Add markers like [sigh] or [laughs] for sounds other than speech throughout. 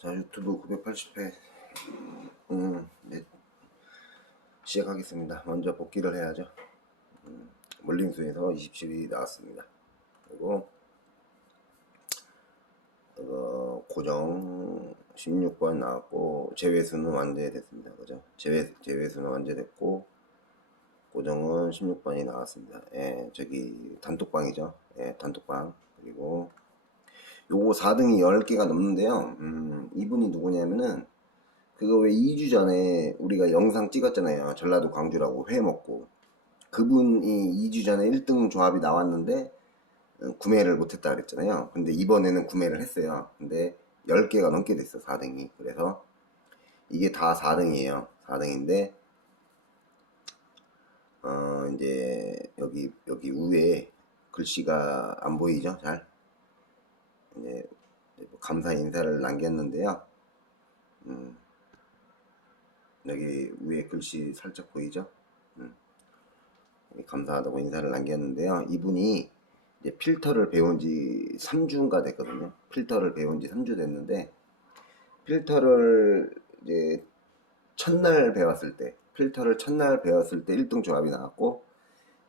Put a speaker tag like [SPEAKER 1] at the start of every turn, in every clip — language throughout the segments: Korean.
[SPEAKER 1] 자 유튜브 980회 음, 네. 시작하겠습니다. 먼저 복귀를 해야죠. 음, 몰링수에서 27이 나왔습니다. 그리고 어, 고정 16번 나왔고 제외수는 완제됐습니다. 그죠? 제외 제외수는 완제됐고 고정은 16번이 나왔습니다. 예, 저기 단톡방이죠. 예, 단톡방 그리고 요거 4등이 10개가 넘는데요. 음, 이분이 누구냐면은 그거 왜 2주 전에 우리가 영상 찍었잖아요. 전라도 광주라고 회 먹고 그분이 2주 전에 1등 조합이 나왔는데 어, 구매를 못했다 그랬잖아요. 근데 이번에는 구매를 했어요. 근데 10개가 넘게 됐어 4등이. 그래서 이게 다 4등이에요. 4등인데 어 이제 여기 여기 위에 글씨가 안 보이죠? 잘 이제 뭐 감사 인사를 남겼는데요. 음, 여기 위에 글씨 살짝 보이죠? 음, 감사하다고 인사를 남겼는데요. 이분이 이제 필터를 배운 지 3주인가 됐거든요. 필터를 배운 지 3주 됐는데, 필터를 이제 첫날 배웠을 때, 필터를 첫날 배웠을 때 1등 조합이 나왔고,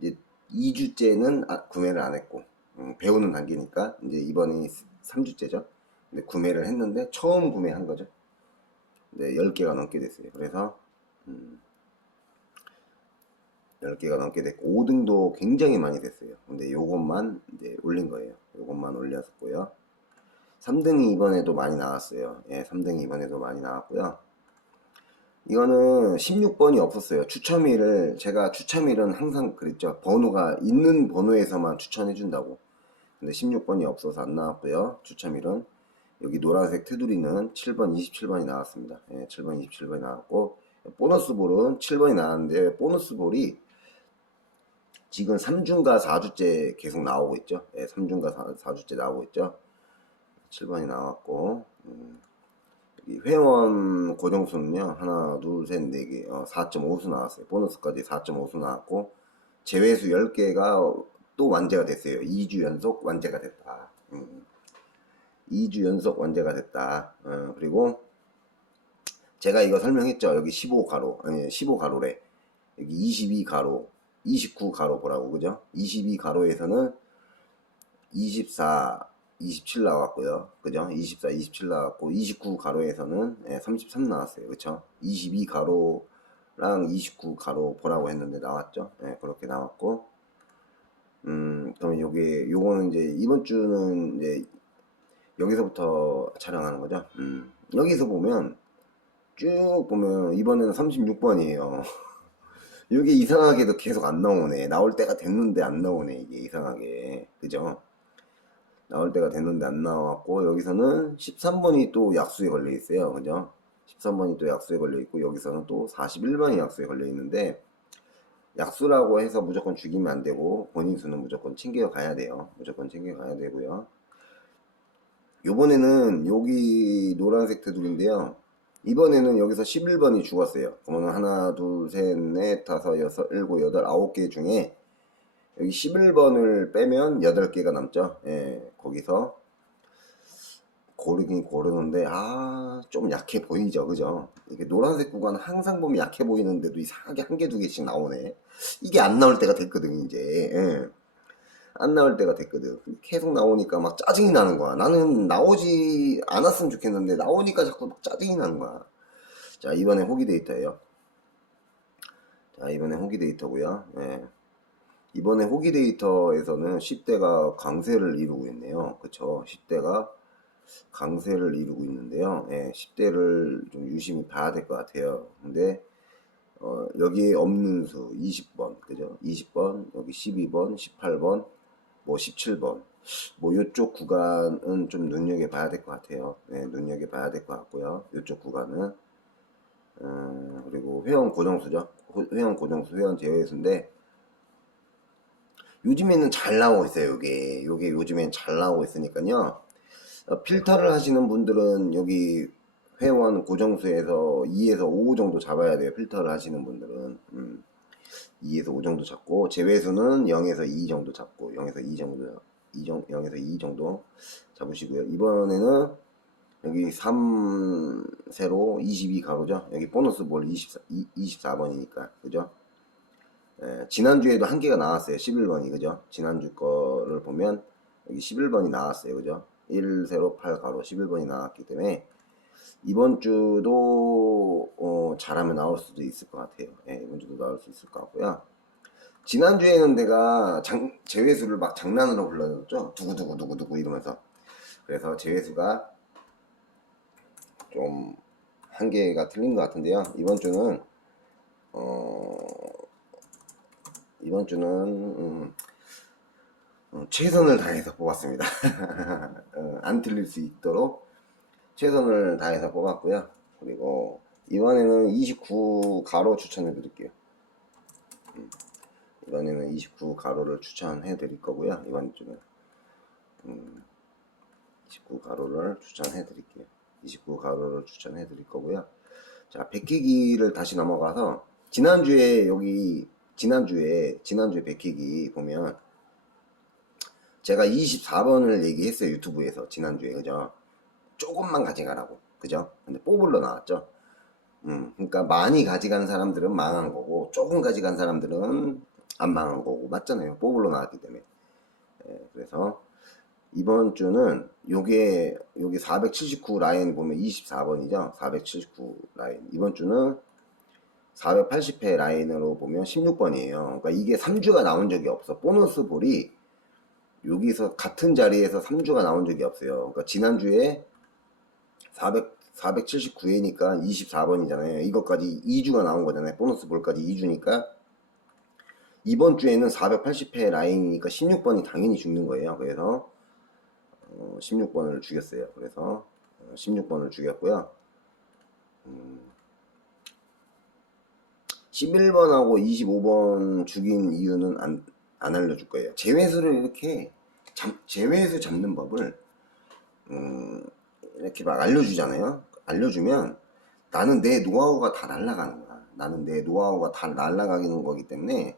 [SPEAKER 1] 이제 2주째는 아, 구매를 안 했고, 음, 배우는 단계니까, 이제 이번이 3주째죠. 근데 구매를 했는데, 처음 구매한 거죠. 네, 10개가 넘게 됐어요. 그래서, 음, 10개가 넘게 됐고 5등도 굉장히 많이 됐어요. 근데 요것만 이제 올린 거예요. 요것만 올렸었고요. 3등이 이번에도 많이 나왔어요. 예, 3등이 이번에도 많이 나왔고요. 이거는 16번이 없었어요. 추첨일을 제가 추첨일은 항상 그랬죠. 번호가 있는 번호에서만 추천해 준다고. 근데 16번이 없어서 안 나왔고요. 추첨일은 여기 노란색 테두리는 7번, 27번이 나왔습니다. 예, 7번, 27번이 나왔고 보너스 볼은 7번이 나왔는데 보너스 볼이 지금 3주인가 4주째 계속 나오고 있죠. 예, 3주인가 4, 주째 나오고 있죠. 7번이 나왔고 음, 회원 고정수는요. 하나, 둘, 셋, 네 개. 어, 4.5수 나왔어요. 보너스까지 4.5수 나왔고 제외수 10개가 또 완제가 됐어요. 2주 연속 완제가 됐다. 음, 2주 연속 완제가 됐다. 어, 그리고 제가 이거 설명했죠. 여기 15가로, 아니 15가로래. 여기 22가로, 29가로 보라고, 그죠? 22가로에서는 24, 27 나왔고요. 그죠? 24, 27 나왔고, 29가로에서는 33 나왔어요. 그쵸? 22가로랑 29가로 보라고 했는데 나왔죠? 예, 그렇게 나왔고, 음, 그럼 요게, 요거는 이제 이번 주는 이제 여기서부터 촬영하는 거죠. 음, 여기서 보면, 쭉 보면 이번에는 36번이에요. 이게 [laughs] 이상하게도 계속 안 나오네. 나올 때가 됐는데 안 나오네. 이게 이상하게. 그죠? 나올 때가 됐는데 안 나왔고 여기서는 13번이 또 약수에 걸려 있어요. 그죠? 13번이 또 약수에 걸려 있고 여기서는 또 41번이 약수에 걸려 있는데 약수라고 해서 무조건 죽이면 안 되고 본인 수는 무조건 챙겨 가야 돼요. 무조건 챙겨 가야 되고요. 요번에는 여기 노란색 테두리인데요. 이번에는 여기서 11번이 죽었어요. 그러면 하나, 둘, 셋, 넷, 다섯, 여섯, 일곱, 여덟, 아홉 개 중에 여기 11번을 빼면 8개가 남죠. 예, 거기서 고르긴 고르는데 아, 좀 약해 보이죠. 그죠? 이게 노란색 구간은 항상 보면 약해 보이는데도 이상하게 한 개, 두 개씩 나오네. 이게 안 나올 때가 됐거든, 이제. 예. 안 나올 때가 됐거든. 계속 나오니까 막 짜증이 나는 거야. 나는 나오지 않았으면 좋겠는데 나오니까 자꾸 막 짜증이 나는 거야. 자, 이번에 호기 데이터예요. 자, 이번에 호기 데이터고요. 예. 이번에 호기 데이터에서는 10대가 강세를 이루고 있네요. 그쵸? 10대가 강세를 이루고 있는데요. 예, 10대를 좀 유심히 봐야 될 것 같아요. 근데 어, 여기에 없는 수 20번, 그죠? 20번, 여기 12번, 18번, 뭐 17번, 뭐 요쪽 구간은 좀 눈여겨 봐야 될 것 같아요. 네, 눈여겨 봐야 될 것 같고요. 요쪽 구간은 음, 그리고 회원 고정수죠. 호- 회원 고정수, 회원 제외수인데 요즘에는 잘 나오고 있어요. 요게 요게 요즘엔 잘 나오고 있으니까요. 어, 필터를 하시는 분들은 여기 회원 고정수에서 2에서 5 정도 잡아야 돼요. 필터를 하시는 분들은. 음, 2에서 5 정도 잡고, 제외수는 0에서 2 정도 잡고, 0에서 2 정도, 2 정, 0에서 2 정도 잡으시고요. 이번에는 여기 3 세로 22 가로죠. 여기 보너스 볼 24, 24번이니까 그죠? 예, 지난주에도 한 개가 나왔어요. 11번이 그죠? 지난주 거를 보면 여기 11번이 나왔어요. 그죠? 1 세로 8 가로 11번이 나왔기 때문에 이번 주도 어, 잘하면 나올 수도 있을 것 같아요. 예, 이번 주도 나올 수 있을 것 같고요. 지난주에는 내가 장, 제외수를 막 장난으로 불러줬죠. 두구두구 두구두구 이러면서. 그래서 제외수가 좀 한 개가 틀린 것 같은데요. 이번 주는 어 이번 주는 음, 어, 최선을 다해서 뽑았습니다. [laughs] 어, 안 틀릴 수 있도록 최선을 다해서 뽑았고요. 그리고 이번에는 29 가로 추천해 드릴게요. 음, 이번에는 29 가로를 추천해 드릴 거고요. 이번 주는 음, 29 가로를 추천해 드릴게요. 29 가로를 추천해 드릴 거고요. 자, 백희기를 다시 넘어가서 지난주에 여기 지난주에 지난주에 백희기 보면 제가 24번을 얘기했어요. 유튜브에서 지난주에 그죠? 조금만 가져가라고. 그죠? 근데 뽑을러 나왔죠. 음, 그러니까 많이 가져간 사람들은 망한 거고 조금 가져간 사람들은 안 망한 거고 맞잖아요. 뽑을러 나왔기 때문에. 예, 그래서 이번 주는 요게 요게 479 라인 보면 24번이죠. 479 라인. 이번 주는 480회 라인으로 보면 16번이에요. 그러니까 이게 3주가 나온 적이 없어. 보너스 볼이 여기서 같은 자리에서 3주가 나온 적이 없어요. 그러니까 지난주에 400 479회니까 24번이잖아요. 이것까지 2주가 나온 거잖아요. 보너스 볼까지 2주니까 이번 주에는 480회 라인이니까 16번이 당연히 죽는 거예요. 그래서 어, 16번을 죽였어요. 그래서 어, 16번을 죽였고요. 음, 11번하고 25번 죽인 이유는 안, 안 알려줄 거예요. 제외수를 이렇게 잡, 제외수 잡는 법을 음, 이렇게 막 알려주잖아요. 알려주면 나는 내 노하우가 다 날아가는 거야. 나는 내 노하우가 다 날아가는 거기 때문에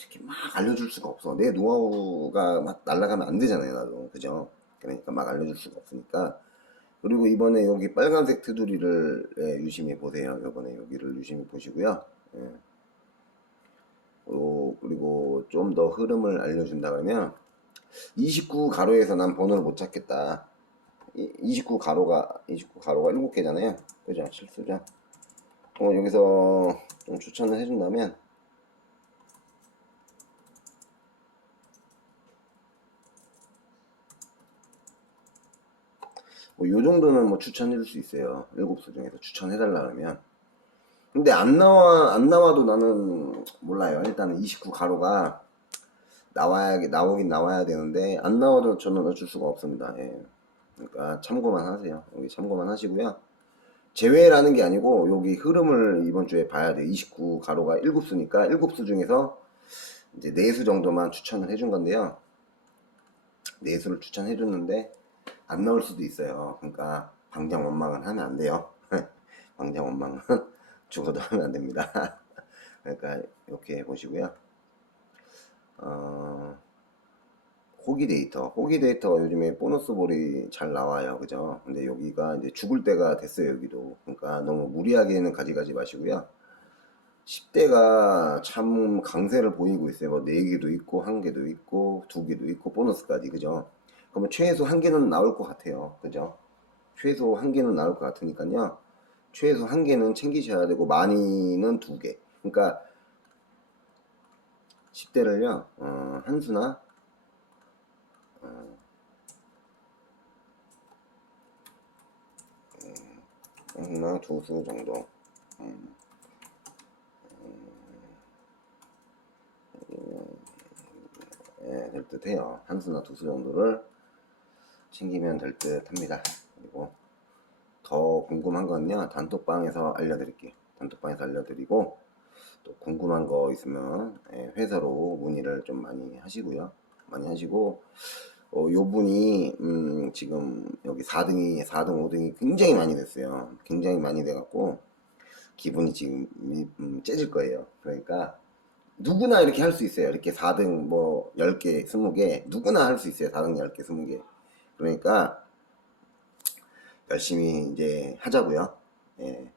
[SPEAKER 1] 이렇게 막 알려줄 수가 없어. 내 노하우가 막 날아가면 안 되잖아요, 나도. 그죠? 그러니까 막 알려줄 수가 없으니까. 그리고 이번에 여기 빨간색 테두리를 예, 유심히 보세요. 이번에 여기를 유심히 보시고요. 예. 어, 그리고 좀 더 흐름을 알려준다 그러면 29 가로에서 난 번호를 못 찾겠다. 29 가로가 29 가로가 7개잖아요. 그죠? 실수죠. 어, 여기서 좀 추천을 해준다면 뭐 요 정도는 뭐 추천해 줄 수 있어요. 일곱 수 중에서 추천해 달라 그러면. 근데 안 나와 안 나와도 나는 몰라요. 일단은 29 가로가 나와야 나오긴 나와야 되는데 안 나와도 저는 어쩔 수가 없습니다. 예. 그러니까 참고만 하세요. 여기 참고만 하시고요. 제외라는 게 아니고 여기 흐름을 이번 주에 봐야 돼. 29 가로가 7수니까 7수 중에서 이제 4수 정도만 추천을 해준 건데요. 4수를 추천해 줬는데 안 나올 수도 있어요. 그러니까 방장 원망은 하면 안 돼요. [laughs] 방장 원망은 [laughs] 죽어도 하면 안 됩니다. [laughs] 그러니까 이렇게 보시고요. 어, 호기 데이터. 호기 데이터가 요즘에 보너스 볼이 잘 나와요. 그죠? 근데 여기가 이제 죽을 때가 됐어요. 여기도. 그러니까 너무 무리하게는 가져가지 마시고요. 10대가 참 강세를 보이고 있어요. 뭐 4개도 있고, 1개도 있고, 2개도 있고, 보너스까지. 그죠? 그러면 최소 1개는 나올 것 같아요. 그죠? 최소 1개는 나올 것 같으니까요. 최소 1개는 챙기셔야 되고, 많이는 2개. 그러니까 10대를요, 어, 한 수나, 어, 한 수나 두 수 정도. 음, 예, 될듯 해요. 한 수나 두 수 정도를 챙기면 될 듯 합니다. 그리고 더 궁금한 건요, 단톡방에서 알려드릴게요. 단톡방에서 알려드리고, 또 궁금한 거 있으면 예, 회사로 문의를 좀 많이 하시고요. 많이 하시고, 어, 요 분이, 음, 지금 여기 4등이, 4등, 5등이 굉장히 많이 됐어요. 굉장히 많이 돼갖고, 기분이 지금, 음, 째질 거예요. 그러니까, 누구나 이렇게 할 수 있어요. 이렇게 4등 뭐 10개, 20개 누구나 할 수 있어요. 4등 10개, 20개. 그러니까 열심히 이제 하자고요. 예.